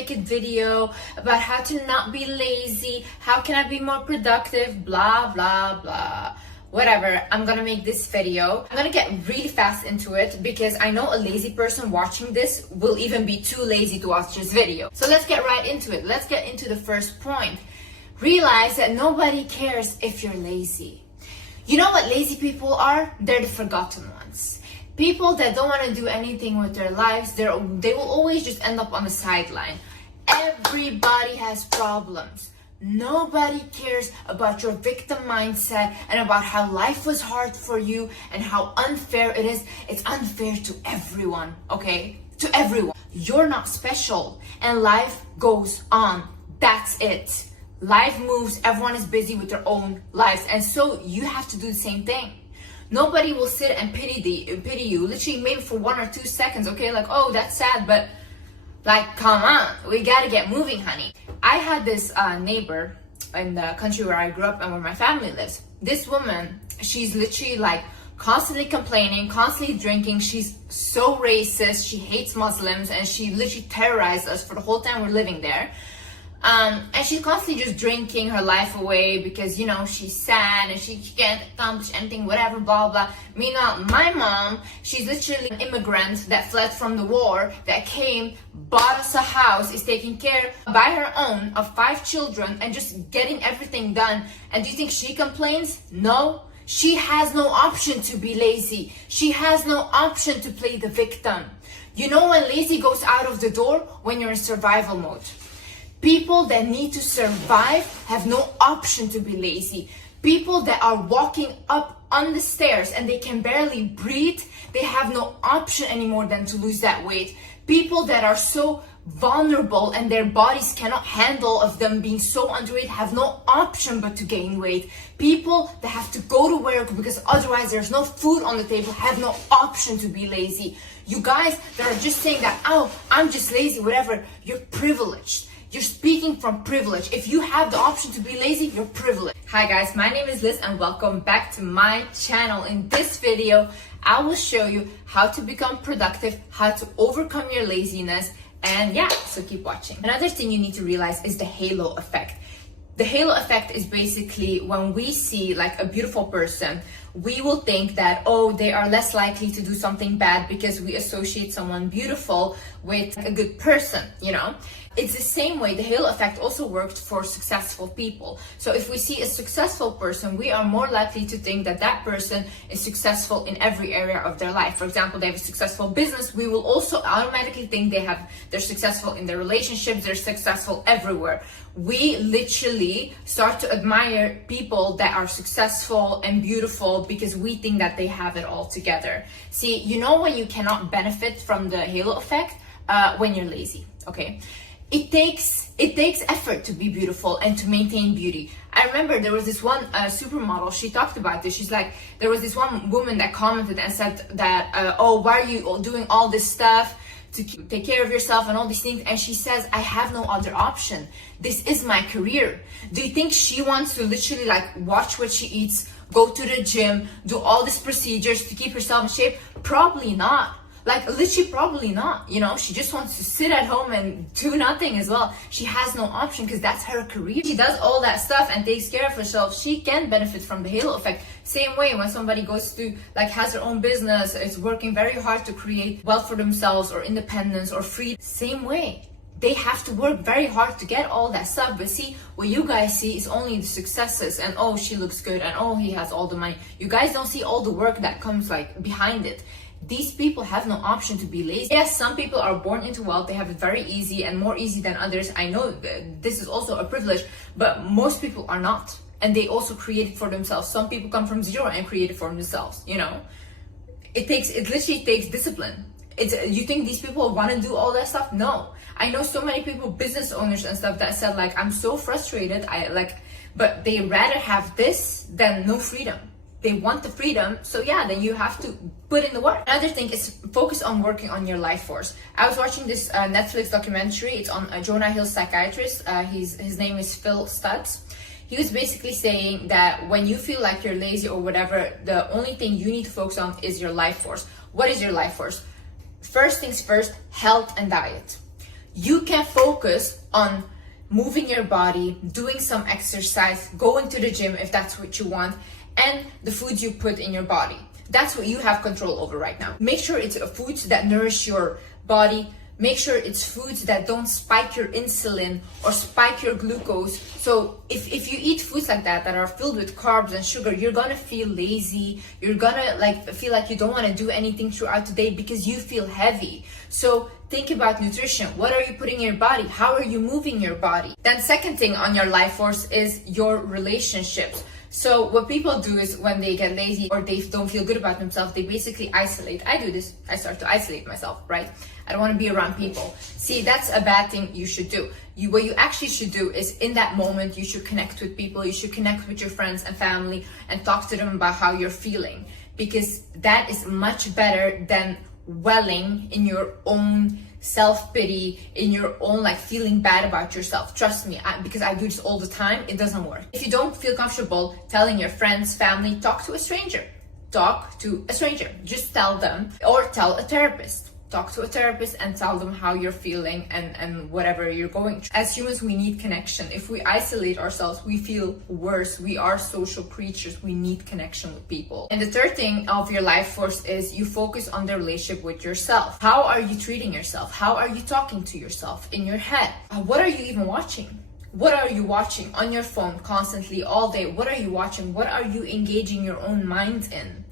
make a video about how to not be lazy, how can I be more productive, blah, blah, blah. Whatever, I'm gonna make this video. I'm gonna get really fast into it because I know a lazy person watching this will even be too lazy to watch this video. So let's get right into it. Let's get into the first point. Realize that nobody cares if you're lazy. You know what lazy people are? They're the forgotten ones. People that don't want to do anything with their lives, they will always just end up on the sideline. Everybody has problems. Nobody cares about your victim mindset and about how life was hard for you and how unfair it is. It's unfair to everyone, okay? To everyone. You're not special and life goes on. That's it. Life moves, everyone is busy with their own lives, and so you have to do the same thing. Nobody will sit and pity you, literally maybe for 1 or 2 seconds, okay? Like, oh, that's sad, but like, come on, we gotta get moving, honey. I had this neighbor in the country where I grew up and where my family lives. This woman, she's literally like constantly complaining, constantly drinking. She's so racist. She hates Muslims and she literally terrorized us for the whole time we're living there. And she's constantly just drinking her life away because, you know, she's sad and she can't accomplish anything, whatever, blah, blah. Meanwhile, my mom, she's literally an immigrant that fled from the war, that came, bought us a house, is taking care by her own of 5 children and just getting everything done. And do you think she complains? No. She has no option to be lazy. She has no option to play the victim. You know when lazy goes out of the door? When you're in survival mode. People that need to survive have no option to be lazy. People that are walking up on the stairs and they can barely breathe, they have no option anymore than to lose that weight. People that are so vulnerable and their bodies cannot handle of them being so underweight have no option but to gain weight. People that have to go to work because otherwise there's no food on the table have no option to be lazy. You guys that are just saying that, oh, I'm just lazy, whatever, you're privileged. You're speaking from privilege. If you have the option to be lazy, you're privileged. Hi guys, my name is Liz and welcome back to my channel. In this video, I will show you how to become productive, how to overcome your laziness, and yeah, so keep watching. Another thing you need to realize is the halo effect. The halo effect is basically when we see like a beautiful person, we will think that, oh, they are less likely to do something bad because we associate someone beautiful with a good person, you know? It's the same way the halo effect also worked for successful people. So if we see a successful person, we are more likely to think that that person is successful in every area of their life. For example, they have a successful business, we will also automatically think they're successful in their relationships, they're successful everywhere. We literally start to admire people that are successful and beautiful because we think that they have it all together. See, you know when you cannot benefit from the halo effect? When you're lazy, okay? It takes effort to be beautiful and to maintain beauty. I remember there was this one supermodel, she talked about this. She's like, there was this one woman that commented and said that, oh, why are you doing all this stuff to take care of yourself and all these things? And she says, I have no other option. This is my career. Do you think she wants to literally like watch what she eats, go to the gym, do all these procedures to keep herself in shape? Probably not. Like literally probably not, you know, she just wants to sit at home and do nothing as well. She has no option because that's her career. She does all that stuff and takes care of herself. She can benefit from the halo effect. Same way when somebody goes to like has their own business, is working very hard to create wealth for themselves or independence or freedom. Same way. They have to work very hard to get all that stuff. But see, what you guys see is only the successes and oh, she looks good and oh, he has all the money. You guys don't see all the work that comes like behind it. These people have no option to be lazy. Yes, some people are born into wealth. They have it very easy and more easy than others. I know this is also a privilege, but most people are not. And they also create it for themselves. Some people come from zero and create it for themselves, you know? It literally takes discipline. You think these people want to do all that stuff? No. I know so many people, business owners and stuff, that said like, I'm so frustrated. But they rather have this than no freedom. They want the freedom, so yeah, then you have to put in the work. Another thing is focus on working on your life force. I was watching this Netflix documentary. It's on Jonah Hill's psychiatrist. His name is Phil Stutz. He was basically saying that when you feel like you're lazy or whatever, the only thing you need to focus on is your life force. What is your life force? First things first, health and diet. You can focus on moving your body, doing some exercise, going to the gym if that's what you want, and the foods you put in your body. That's what you have control over right now. Make sure it's foods that nourish your body. Make sure it's foods that don't spike your insulin or spike your glucose. So if you eat foods like that are filled with carbs and sugar, you're gonna feel lazy. You're gonna feel like you don't wanna do anything throughout the day because you feel heavy. So think about nutrition. What are you putting in your body? How are you moving your body? Then second thing on your life force is your relationships. So what people do is when they get lazy or they don't feel good about themselves, they basically isolate. I do this. I start to isolate myself, right? I don't want to be around people. See, that's a bad thing you should do. What you actually should do is in that moment, you should connect with people. You should connect with your friends and family and talk to them about how you're feeling, because that is much better than dwelling in your own self-pity, in your own feeling bad about yourself. Trust me, because I do this all the time, it doesn't work. If you don't feel comfortable telling your friends, family, talk to a stranger. Talk to a stranger. Just tell them, or tell a therapist. Talk to a therapist and tell them how you're feeling and whatever you're going through. As humans, we need connection. If we isolate ourselves, we feel worse. We are social creatures. We need connection with people. And the third thing of your life force is you focus on the relationship with yourself. How are you treating yourself? How are you talking to yourself in your head? What are you even watching? What are you watching on your phone constantly all day? What are you watching? What are you engaging your own mind in?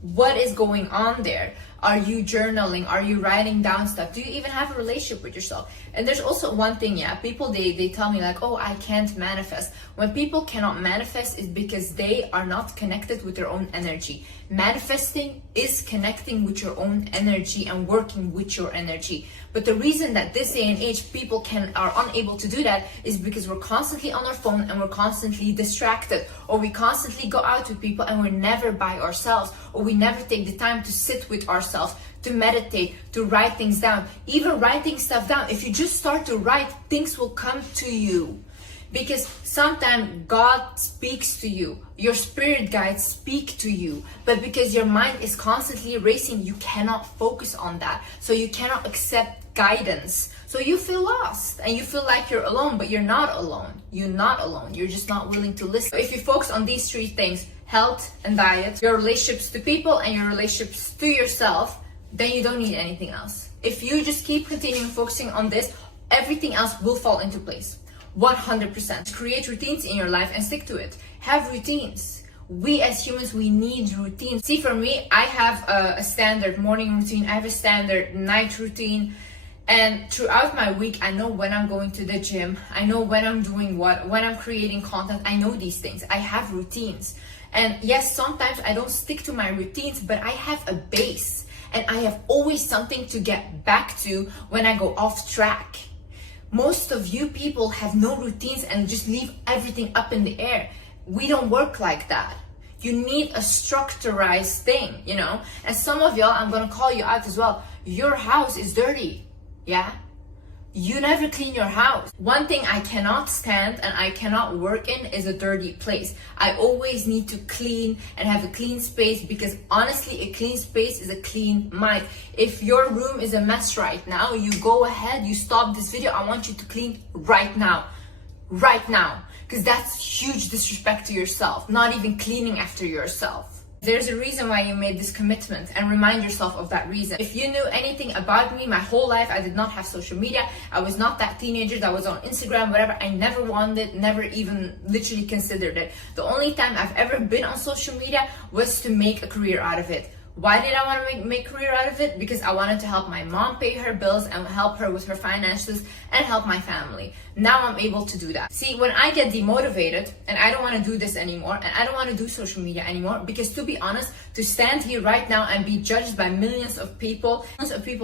What is going on there? Are you journaling? Are you writing down stuff? Do you even have a relationship with yourself? And there's also one thing, people, they tell me oh, I can't manifest. When people cannot manifest, it's because they are not connected with their own energy. Manifesting is connecting with your own energy and working with your energy. But the reason that this day and age people are unable to do that is because we're constantly on our phone and we're constantly distracted, or we constantly go out with people and we're never by ourselves, or we never take the time to sit with ourselves, to meditate, to write things down. Even writing stuff down, if you just start to write, things will come to you. Because sometimes God speaks to you, your spirit guides speak to you, but because your mind is constantly racing, you cannot focus on that. So you cannot accept guidance. So you feel lost and you feel like you're alone, but you're not alone. You're not alone. You're just not willing to listen. If you focus on these three things, health and diet, your relationships to people and your relationships to yourself, then you don't need anything else. If you just keep continuing focusing on this, everything else will fall into place. 100%. Create routines in your life and stick to it. Have routines. We as humans, we need routines. See, for me, I have a standard morning routine. I have a standard night routine. And throughout my week, I know when I'm going to the gym. I know when I'm doing what, when I'm creating content. I know these things. I have routines. And yes, sometimes I don't stick to my routines, but I have a base. And I have always something to get back to when I go off track. Most of you people have no routines and just leave everything up in the air. We don't work like that. You need a structurized thing, And some of y'all, I'm gonna call you out as well. Your house is dirty, You never clean your house. One thing I cannot stand and I cannot work in is a dirty place. I always need to clean and have a clean space, because honestly, a clean space is a clean mind. If your room is a mess right now, you go ahead, you stop this video. I want you to clean right now. Right now. Because that's huge disrespect to yourself. Not even cleaning after yourself. There's a reason why you made this commitment, and remind yourself of that reason. If you knew anything about me, my whole life, I did not have social media. I was not that teenager that was on Instagram, whatever. I never wanted it, never even literally considered it. The only time I've ever been on social media was to make a career out of it. Why did I want to make a career out of it? Because I wanted to help my mom pay her bills and help her with her finances and help my family. Now I'm able to do that. See, when I get demotivated and I don't want to do this anymore, and I don't want to do social media anymore, because to be honest, to stand here right now and be judged by millions of people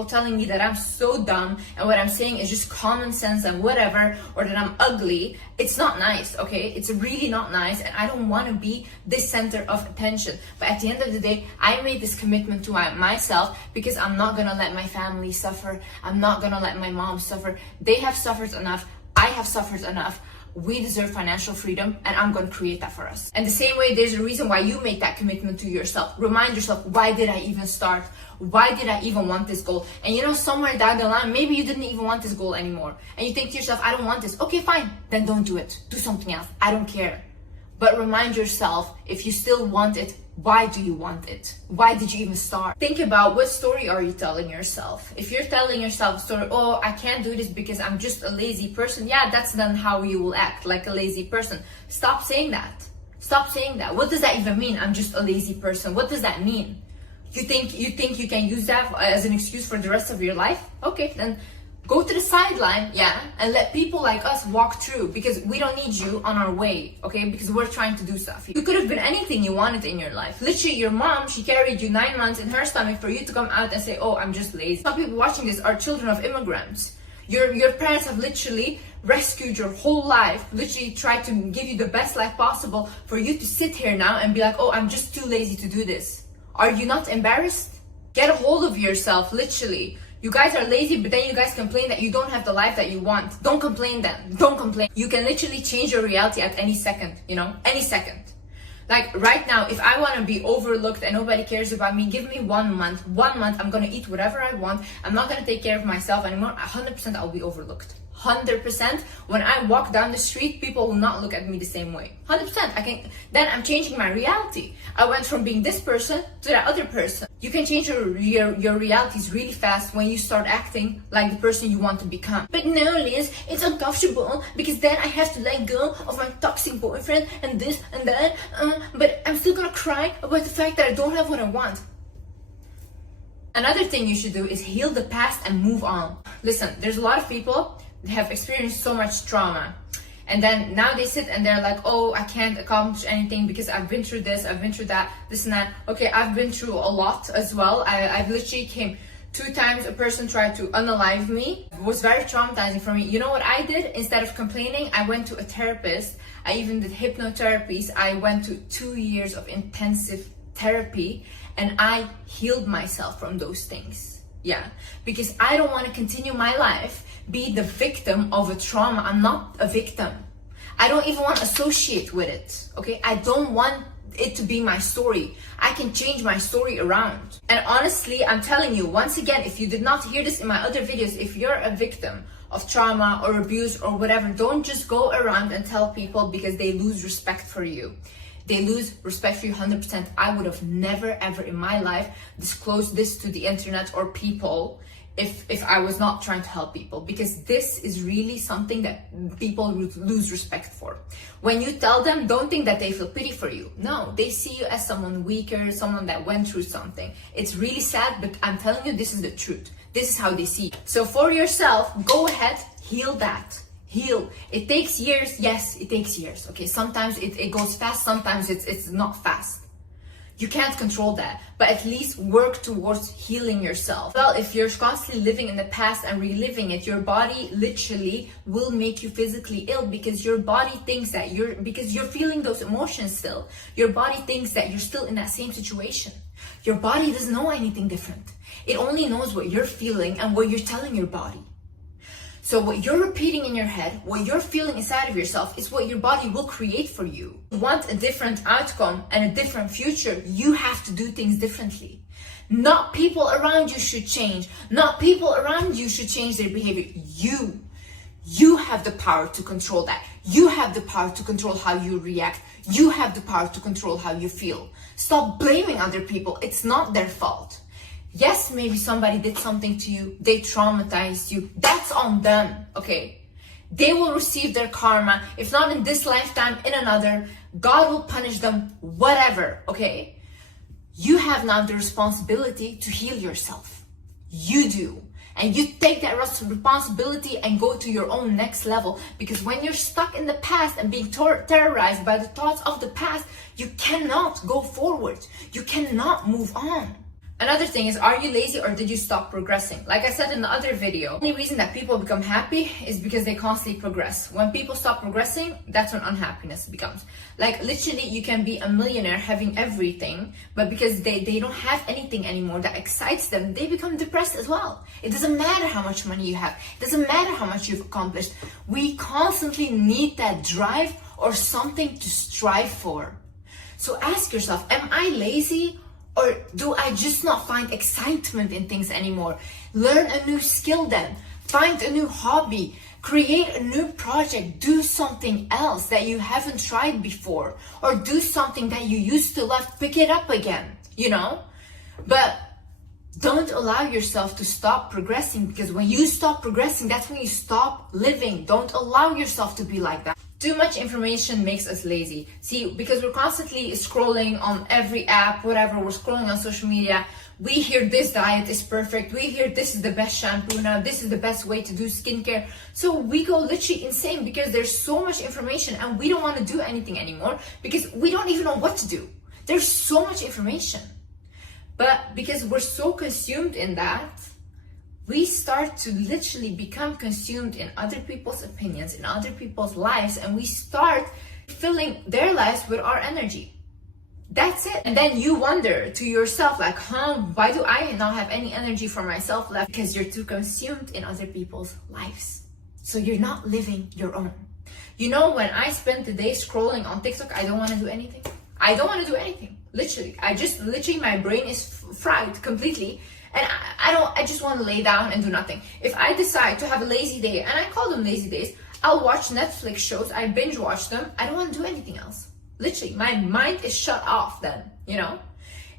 telling me that I'm so dumb and what I'm saying is just common sense and whatever, or that I'm ugly, it's not nice, okay? It's really not nice, and I don't want to be this center of attention. But at the end of the day, I made this commitment to myself, because I'm not gonna let my family suffer. I'm not gonna let my mom suffer. They have suffered enough. I have suffered enough. we deserve financial freedom, and I'm going to create that for us. And the same way, there's a reason why you make that commitment to yourself. Remind yourself, why did I even start? Why did I even want this goal? And you know, somewhere down the line, maybe you didn't even want this goal anymore. And you think to yourself, I don't want this. Okay, fine. Then don't do it. Do something else. I don't care. But remind yourself, if you still want it, why do you want it? Why did you even start? Think about, what story are you telling yourself? If you're telling yourself a story, oh, I can't do this because I'm just a lazy person. Yeah, that's then how you will act, like a lazy person. Stop saying that. Stop saying that. What does that even mean? I'm just a lazy person. What does that mean? You think you can use that as an excuse for the rest of your life? Okay, then go to the sideline, yeah, and let people like us walk through, because we don't need you on our way, okay? Because we're trying to do stuff. You could have been anything you wanted in your life. Literally, your mom, she carried you 9 months in her stomach for you to come out and say, oh, I'm just lazy. Some people watching this are children of immigrants. Your parents have literally rescued your whole life, literally tried to give you the best life possible for you to sit here now and be like, oh, I'm just too lazy to do this. Are you not embarrassed? Get a hold of yourself, literally. You guys are lazy, but then you guys complain that you don't have the life that you want. Don't complain then. Don't complain. You can literally change your reality at any second, you know? Any second. Like right now, if I want to be overlooked and nobody cares about me, give me 1 month. 1 month, I'm going to eat whatever I want. I'm not going to take care of myself anymore. 100% I'll be overlooked. 100%. When I walk down the street, people will not look at me the same way. 100%. Then I'm changing my reality. I went from being this person to that other person. You can change your realities really fast when you start acting like the person you want to become. But no, Liz, it's uncomfortable because then I have to let go of my toxic boyfriend and this and that. But I'm still gonna cry about the fact that I don't have what I want. Another thing you should do is heal the past and move on. Listen, there's a lot of people that have experienced so much trauma. And then now they sit and they're like, oh, I can't accomplish anything because I've been through this, I've been through that, this and that. Okay, I've been through a lot as well. I've literally came 2 times, a person tried to unalive me. It was very traumatizing for me. You know what I did? Instead of complaining, I went to a therapist. I even did hypnotherapies. I went to 2 years of intensive therapy and I healed myself from those things. Yeah, because I don't want to continue my life be the victim of a trauma. I'm not a victim. I don't even want to associate with it, okay? I don't want it to be my story. I can change my story around. And honestly, I'm telling you, once again, if you did not hear this in my other videos, if you're a victim of trauma or abuse or whatever, don't just go around and tell people because they lose respect for you. They lose respect for you 100%. I would have never ever in my life disclosed this to the internet or people if I was not trying to help people, because this is really something that people lose respect for. When you tell them, don't think that they feel pity for you. No, they see you as someone weaker, someone that went through something. It's really sad, but I'm telling you, this is the truth. This is how they see it. So for yourself, go ahead, heal that. Heal. It takes years. Yes, it takes years. Okay, sometimes it goes fast, sometimes it's not fast. You can't control that, but at least work towards healing yourself. Well, if you're constantly living in the past and reliving it, your body literally will make you physically ill, because your body thinks that because you're feeling those emotions still. Your body thinks that you're still in that same situation. Your body doesn't know anything different. It only knows what you're feeling and what you're telling your body. So what you're repeating in your head, what you're feeling inside of yourself, is what your body will create for you. If you want a different outcome and a different future, you have to do things differently. Not people around you should change. Not people around you should change their behavior. You have the power to control that. You have the power to control how you react. You have the power to control how you feel. Stop blaming other people. It's not their fault. Yes, maybe somebody did something to you, they traumatized you, that's on them, okay? They will receive their karma, if not in this lifetime, in another. God will punish them, whatever, okay? You have now the responsibility to heal yourself. You do. And you take that responsibility and go to your own next level, because when you're stuck in the past and being terrorized by the thoughts of the past, you cannot go forward. You cannot move on. Another thing is, are you lazy or did you stop progressing? Like I said in the other video, the only reason that people become happy is because they constantly progress. When people stop progressing, that's when unhappiness becomes. Like literally, you can be a millionaire having everything, but because they don't have anything anymore that excites them, they become depressed as well. It doesn't matter how much money you have. It doesn't matter how much you've accomplished. We constantly need that drive or something to strive for. So ask yourself, am I lazy? Or do I just not find excitement in things anymore? Learn a new skill then. Find a new hobby. Create a new project. Do something else that you haven't tried before. Or do something that you used to love. Pick it up again, you know? But don't allow yourself to stop progressing, because when you stop progressing, that's when you stop living. Don't allow yourself to be like that. Too much information makes us lazy. See, because we're constantly scrolling on every app, whatever, we're scrolling on social media. We hear this diet is perfect. We hear this is the best shampoo now. This is the best way to do skincare. So we go literally insane because there's so much information and we don't want to do anything anymore because we don't even know what to do. There's so much information. But because we're so consumed in that, we start to literally become consumed in other people's opinions, in other people's lives, and we start filling their lives with our energy. That's it. And then you wonder to yourself, like, why do I not have any energy for myself left? Because you're too consumed in other people's lives. So you're not living your own. You know, when I spend the day scrolling on TikTok, I don't want to do anything. I don't want to do anything. Literally. My brain is fried completely. And I just want to lay down and do nothing. If I decide to have a lazy day, and I call them lazy days, I'll watch Netflix shows, I binge watch them. I don't want to do anything else. Literally, my mind is shut off then, you know?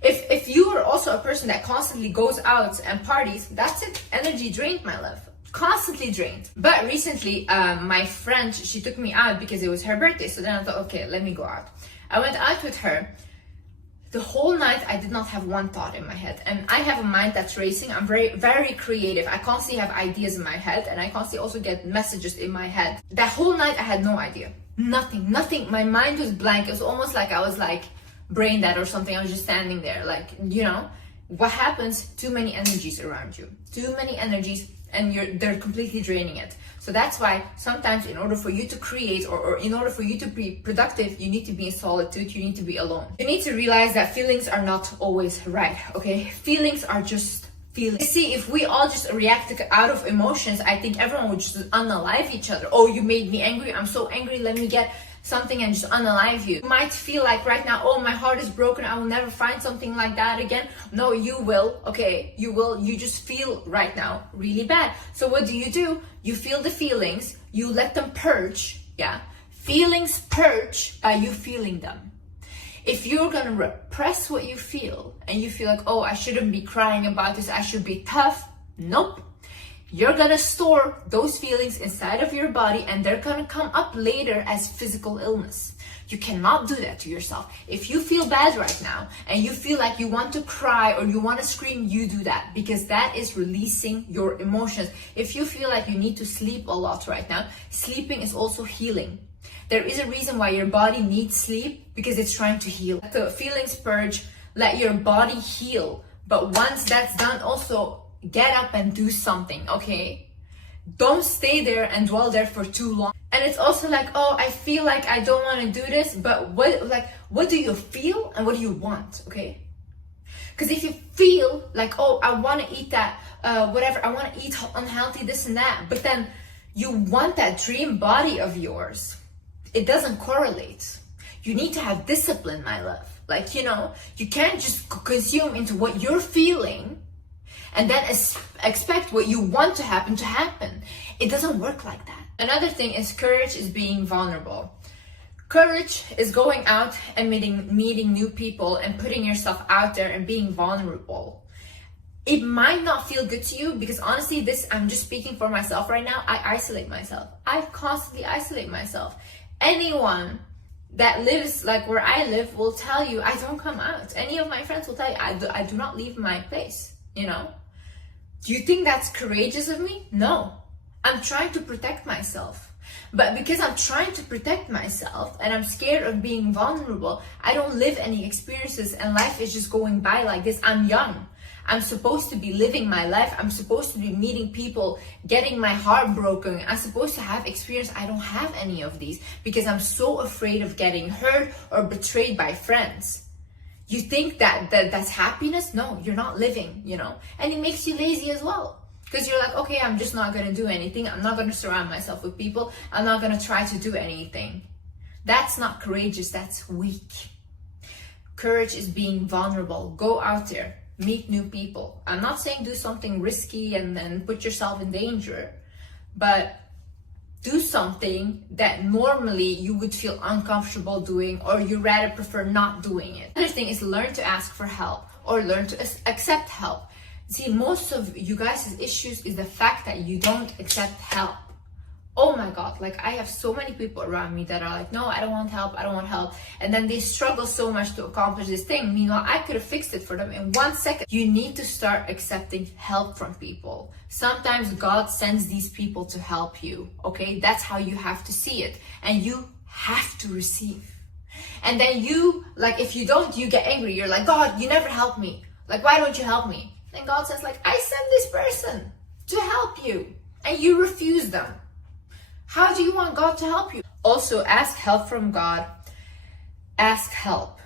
If you are also a person that constantly goes out and parties, that's it. Energy drained, my love. Constantly drained. But recently, my friend, she took me out because it was her birthday. So then I thought, okay, let me go out. I went out with her. The whole night, I did not have one thought in my head. And I have a mind that's racing. I'm very, very creative. I constantly have ideas in my head. And I constantly also get messages in my head. That whole night, I had no idea. Nothing. My mind was blank. It was almost like I was like brain dead or something. I was just standing there. Like, you know, what happens? Too many energies around you. Too many energies. And they're completely draining it. So that's why sometimes in order for you to create or in order for you to be productive, you need to be in solitude, you need to be alone. You need to realize that feelings are not always right, okay? Feelings are just feelings. See, if we all just react out of emotions, I think everyone would just unalive each other. Oh, you made me angry, I'm so angry, let me get something and just unalive you. You might feel like right now, oh, my heart is broken, I will never find something like that again. No, you will, okay? You will. You just feel right now really bad. So what do? You feel the feelings, you let them purge, yeah? Feelings purge by you feeling them. If you're gonna repress what you feel and you feel like, oh, I shouldn't be crying about this, I should be tough, nope. You're gonna store those feelings inside of your body and they're gonna come up later as physical illness. You cannot do that to yourself. If you feel bad right now and you feel like you want to cry or you want to scream, you do that because that is releasing your emotions. If you feel like you need to sleep a lot right now, sleeping is also healing. There is a reason why your body needs sleep because it's trying to heal. Let the feelings purge, let your body heal. But once that's done, also get up and do something, okay? Don't stay there and dwell there for too long. And it's also like, oh, I feel like I don't want to do this, but what do you feel and what do you want, okay? Because if you feel like, oh, I want to eat that, whatever, I want to eat unhealthy, this and that, but then you want that dream body of yours, it doesn't correlate. You need to have discipline, my love. Like, you know, you can't just consume into what you're feeling and then expect what you want to happen. It doesn't work like that. Another thing is courage is being vulnerable. Courage is going out and meeting new people and putting yourself out there and being vulnerable. It might not feel good to you because honestly, I'm just speaking for myself right now. I isolate myself. I constantly isolate myself. Anyone that lives like where I live will tell you I don't come out. Any of my friends will tell you I do not leave my place, you know? Do you think that's courageous of me? No. I'm trying to protect myself. But because I'm trying to protect myself and I'm scared of being vulnerable, I don't live any experiences and life is just going by like this. I'm young. I'm supposed to be living my life. I'm supposed to be meeting people, getting my heart broken. I'm supposed to have experience. I don't have any of these because I'm so afraid of getting hurt or betrayed by friends. You think that's happiness? No, you're not living, you know, and it makes you lazy as well. Because you're like, okay, I'm just not going to do anything. I'm not going to surround myself with people. I'm not going to try to do anything. That's not courageous. That's weak. Courage is being vulnerable. Go out there. Meet new people. I'm not saying do something risky and then put yourself in danger. But do something that normally you would feel uncomfortable doing, or you rather prefer not doing it. Another thing is learn to ask for help or learn to accept help. See, most of you guys' issues is the fact that you don't accept help. Oh my God, like I have so many people around me that are like, no, I don't want help, I don't want help. And then they struggle so much to accomplish this thing. Meanwhile, I could have fixed it for them in 1 second. You need to start accepting help from people. Sometimes God sends these people to help you, okay? That's how you have to see it. And you have to receive. And then you, like, if you don't, you get angry. You're like, God, you never help me. Like, why don't you help me? And God says, like, I sent this person to help you. And you refuse them. How do you want God to help you? Also, ask help from God. Ask help.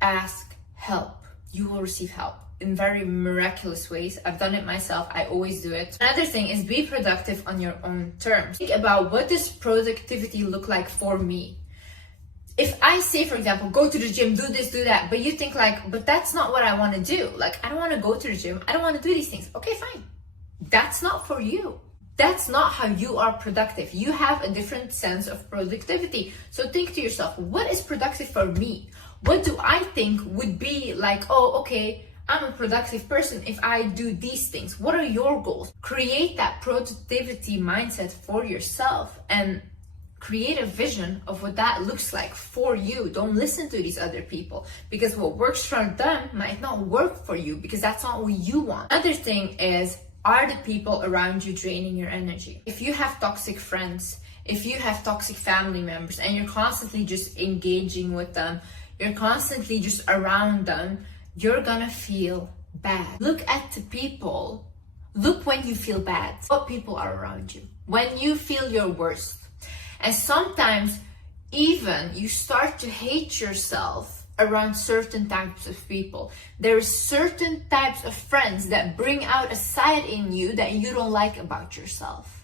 Ask help. You will receive help in very miraculous ways. I've done it myself. I always do it. Another thing is be productive on your own terms. Think about, what does productivity look like for me? If I say, for example, go to the gym, do this, do that, but you think like, but that's not what I want to do. Like, I don't want to go to the gym. I don't want to do these things. Okay, fine. That's not for you. That's not how you are productive. You have a different sense of productivity. So think to yourself, what is productive for me? What do I think would be like, oh, okay, I'm a productive person if I do these things. What are your goals? Create that productivity mindset for yourself and create a vision of what that looks like for you. Don't listen to these other people, because what works for them might not work for you, because that's not what you want. Another thing is, are the people around you draining your energy? If you have toxic friends, if you have toxic family members and you're constantly just engaging with them, you're constantly just around them, you're gonna feel bad. Look at the people. Look when you feel bad. What people are around you? When you feel your worst. And sometimes even you start to hate yourself around certain types of people. There are certain types of friends that bring out a side in you that you don't like about yourself.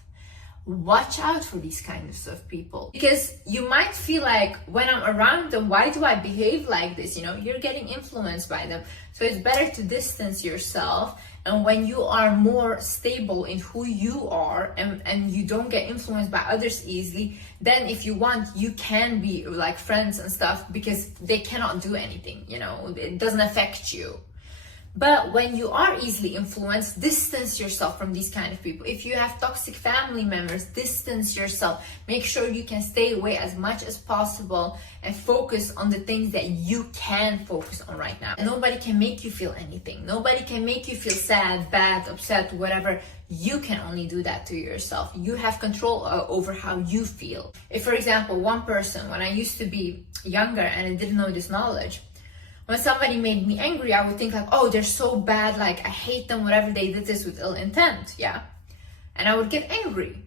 Watch out for these kinds of people, because you might feel like, when I'm around them, why do I behave like this? You know, you're getting influenced by them. So it's better to distance yourself. And when you are more stable in who you are and you don't get influenced by others easily, then if you want, you can be like friends and stuff, because they cannot do anything, you know, it doesn't affect you. But when you are easily influenced, distance yourself from these kind of people. If you have toxic family members, distance yourself. Make sure you can stay away as much as possible and focus on the things that you can focus on right now. And nobody can make you feel anything. Nobody can make you feel sad, bad, upset, whatever. You can only do that to yourself. You have control over how you feel. If, for example, one person, when I used to be younger and I didn't know this knowledge, when somebody made me angry, I would think like, oh, they're so bad, like I hate them, whatever, they did this with ill intent, yeah? And I would get angry.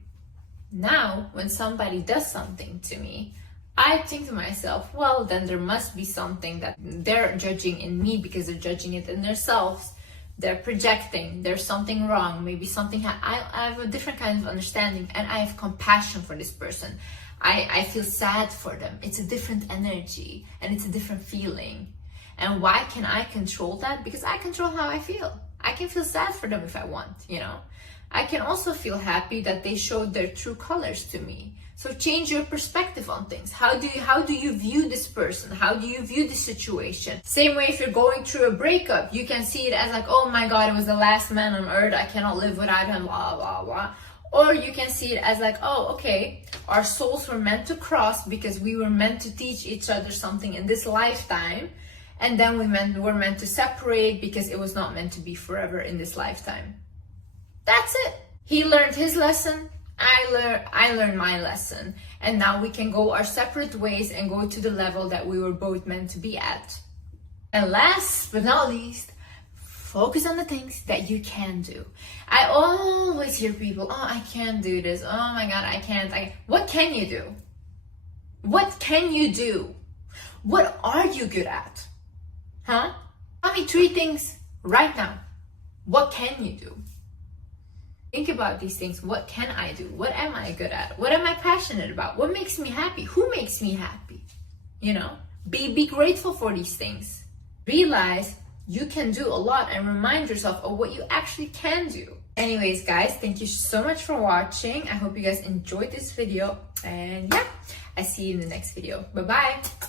Now, when somebody does something to me, I think to myself, well, then there must be something that they're judging in me, because they're judging it in themselves. They're projecting, there's something wrong, maybe something, I have a different kind of understanding, and I have compassion for this person. I feel sad for them. It's a different energy, and it's a different feeling. And why can I control that? Because I control how I feel. I can feel sad for them if I want, you know. I can also feel happy that they showed their true colors to me. So change your perspective on things. How do you view this person? How do you view this situation? Same way, if you're going through a breakup, you can see it as like, oh my God, it was the last man on earth. I cannot live without him, blah, blah, blah. Or you can see it as like, oh, okay, our souls were meant to cross because we were meant to teach each other something in this lifetime. And then we're meant to separate because it was not meant to be forever in this lifetime. That's it. He learned his lesson. I learned my lesson. And now we can go our separate ways and go to the level that we were both meant to be at. And last but not least, Focus on the things that you can do. I always hear people, oh, I can't do this. Oh my God, I can't. What can you do? What can you do? What are you good at? Huh? Tell me 3 things right now. What can you do? Think about these things. What can I do? What am I good at? What am I passionate about? What makes me happy? Who makes me happy? You know, be grateful for these things. Realize you can do a lot and remind yourself of what you actually can do. Anyways, guys, thank you so much for watching. I hope you guys enjoyed this video. And yeah, I see you in the next video. Bye-bye.